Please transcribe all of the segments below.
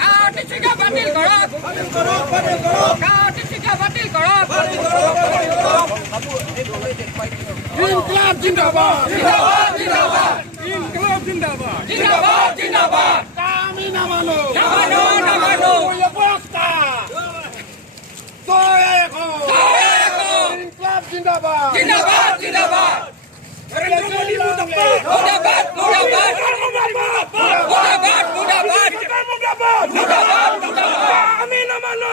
কাটিছিকা বাতিল কৰক কাটিছিকা বাতিল কৰক ইনকলাব জিন্দাবাদ জিন্দাবাদ জিন্দাবাদ ইনকলাব জিন্দাবাদ জিন্দাবাদ জিন্দাবাদ আমি নামানো নামানো নামানো ওই বক্তা সহায়ক ইনকলাব জিন্দাবাদ জিন্দাবাদ জিন্দাবাদ মুর্দাবাদ মুর্দাবাদ মুর্দাবাদ মুর্দাবাদ আমি নামানো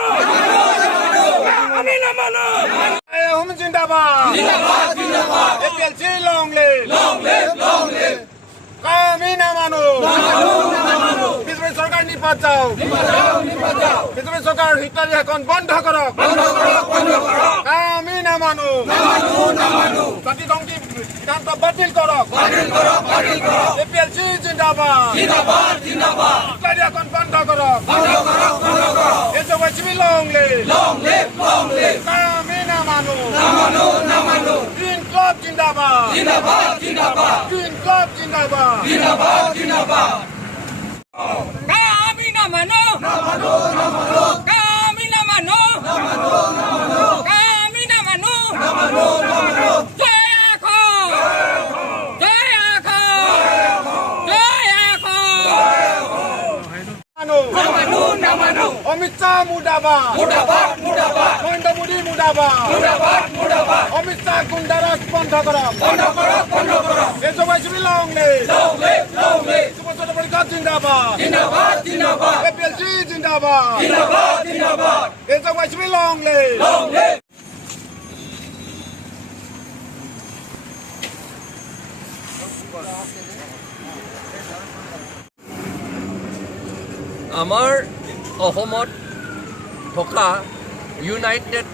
আমি নামানো হুম জিন্দাবাদ জিন্দাবাদ জিন্দাবাদ এপিএলসি লং লিভ আমি নামানো বিজেপি সরকার নিপাত যাও বিজেপি সরকার হিতালী এখন বন্ধ করক আমি নামানো জাতি দংকি সিদ্ধান্ত বাতিল করক এপিএলসি জিন্দাবাদ হিতালী এখন বন্ধ করক AJYCP লং লিভ আমি নামানো গ্রিন ক্লাব জিন্দাবাদ গ্রিন ক্লাব জিন্দাবাদ আমি নামানো আমি নামানো আমি নামানো অমিত শাহ মুর্দাবাদ নরেন্দ্র মোদী মুর্দাবাদ অমিত শাহ গুন্ডারাজ বন্ধ করক AJYCP লং লিভ সুভাষ পরিষদ জিন্দাবাদ এপিএলসি জিন্দাবাদ AJYCP লং লিভ আমাৰ অসমত থকা ইউনাইটেড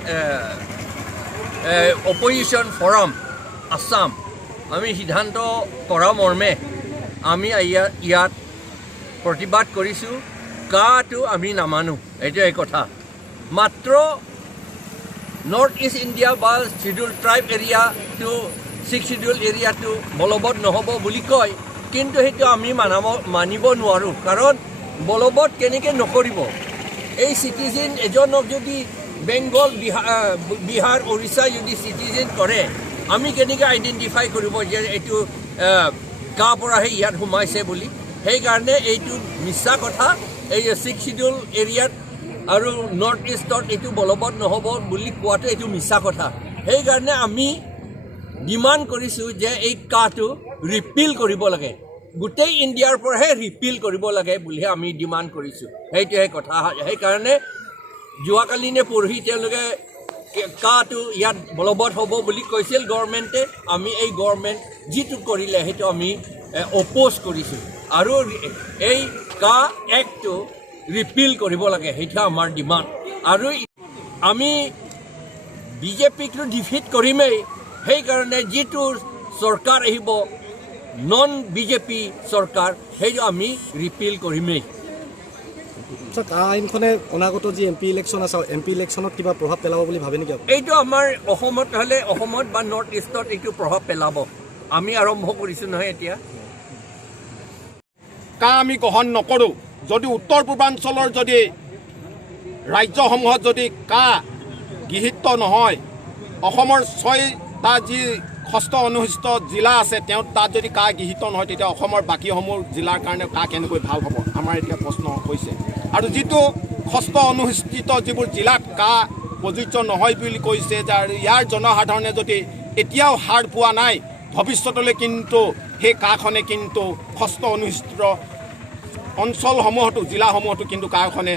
অপজিশ্যন ফৰাম আছাম আমি সিদ্ধান্ত কৰা মৰ্মে আমি ইয়াত প্ৰতিবাদ কৰিছোঁ কাটো আমি নামানো এইটোৱে কথা মাত্ৰ নৰ্থ ইষ্ট ইণ্ডিয়া বা শিডিউল ট্ৰাইব এৰিয়াটো 6 শিডিউল এৰিয়াটো বলবৎ নহ'ব বুলি কয় কিন্তু সেইটো আমি মানিব নোৱাৰোঁ কাৰণ বলবৎ কেনেকৈ নকৰিব এই চিটিজেন এজনক যদি বেংগল বিহাৰ ওড়িশা যদি চিটিজেন কৰে আমি কেনেকৈ আইডেণ্টিফাই কৰিব যে এইটো কাৰ পৰাহে ইয়াত সোমাইছে বুলি সেইকাৰণে এইটো মিছা কথা এই 6 শিডিউল এৰিয়াত আৰু নৰ্থ ইষ্টত এইটো বলবৎ নহ'ব বুলি কোৱাটো এইটো মিছা কথা সেইকাৰণে আমি ডিমাণ্ড কৰিছোঁ যে এই কাটো ৰিপিল কৰিব লাগে গোটেই ইণ্ডিয়াৰ পৰাহে ৰিপিল কৰিব লাগে বুলি আমি ডিমাণ্ড কৰিছোঁ সেইটোহে কথা সেইকাৰণে যোৱাকালি নে পৰহি তেওঁলোকে কাটো ইয়াত বলবৎ হ'ব বুলি কৈছিল গভৰ্ণমেণ্টে আমি এই গভৰ্ণমেণ্ট যিটো কৰিলে সেইটো আমি অপ'জ কৰিছোঁ আৰু এই কা এক্টটো ৰিপিল কৰিব লাগে সেইটো আমাৰ ডিমাণ্ড আৰু আমি বিজেপিকটো ডিফিট কৰিমেই সেইকাৰণে যিটো চৰকাৰ আহিব নন বিজেপি চৰকাৰ সেইটো আমি ৰিপিল কৰিমেই আইনখনে অনাগত যি এমপি ইলেকশ্যন আছে এমপি ইলেকশ্যনত কিবা প্ৰভাৱ পেলাব বুলি ভাবে নেকি এইটো আমাৰ অসমত হ'লে অসমত বা নৰ্থ ইষ্টত এইটো প্ৰভাৱ পেলাব আমি আৰম্ভ কৰিছোঁ নহয় এতিয়া আমি গ্ৰহণ নকৰোঁ যদি উত্তৰ পূৰ্বাঞ্চলৰ যদি ৰাজ্যসমূহত যদি গৃহীত নহয় অসমৰ 6টা যি ষষ্ঠ অনুসূচিত জিলা আছে তাত যদি গৃহীত নহয় তেতিয়া অসমৰ বাকীসমূহ জিলাৰ কাৰণে কেনেকৈ ভাল হ'ব আমাৰ এতিয়া প্ৰশ্ন হৈছে আৰু যিটো ষষ্ঠ অনুসূচিত যিবোৰ জিলাত প্ৰযোজ্য নহয় বুলি কৈছে যে ইয়াৰ জনসাধাৰণে যদি এতিয়াও হাৰ পোৱা নাই ভৱিষ্যতলৈ কিন্তু সেই কাখনে কিন্তু ষষ্ঠ অনুসূচিত অঞ্চলসমূহতো জিলাসমূহতো কিন্তু কাখনে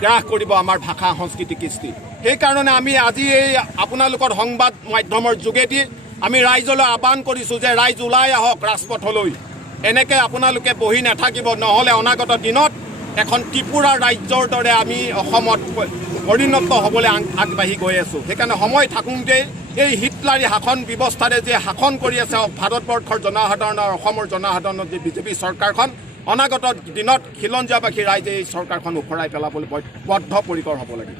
গ্ৰাস কৰিব আমাৰ ভাষা সংস্কৃতি কৃষ্টি সেইকাৰণে আমি আজি এই আপোনালোকৰ সংবাদ মাধ্যমৰ যোগেদি আমি ৰাইজলৈ আহ্বান কৰিছোঁ যে ৰাইজ ওলাই আহক ৰাজপথলৈ এনেকৈ আপোনালোকে বহি নাথাকিব নহ'লে অনাগত দিনত এখন ত্ৰিপুৰা ৰাজ্যৰ দৰে আমি অসমত পৰিণত হ'বলৈ আগবাঢ়ি গৈ আছোঁ সেইকাৰণে সময় থাকোঁতেই এই হিটলাৰী শাসন ব্যৱস্থাৰে যে শাসন কৰি আছে ভাৰতবৰ্ষৰ জনসাধাৰণৰ অসমৰ জনসাধাৰণৰ যে বিজেপি চৰকাৰখন অনাগত দিনত খিলঞ্জীয়াবাসী ৰাইজে এই চৰকাৰখন উফৰাই পেলাবলৈ বদ্ধপৰিকৰ হ'ব লাগিব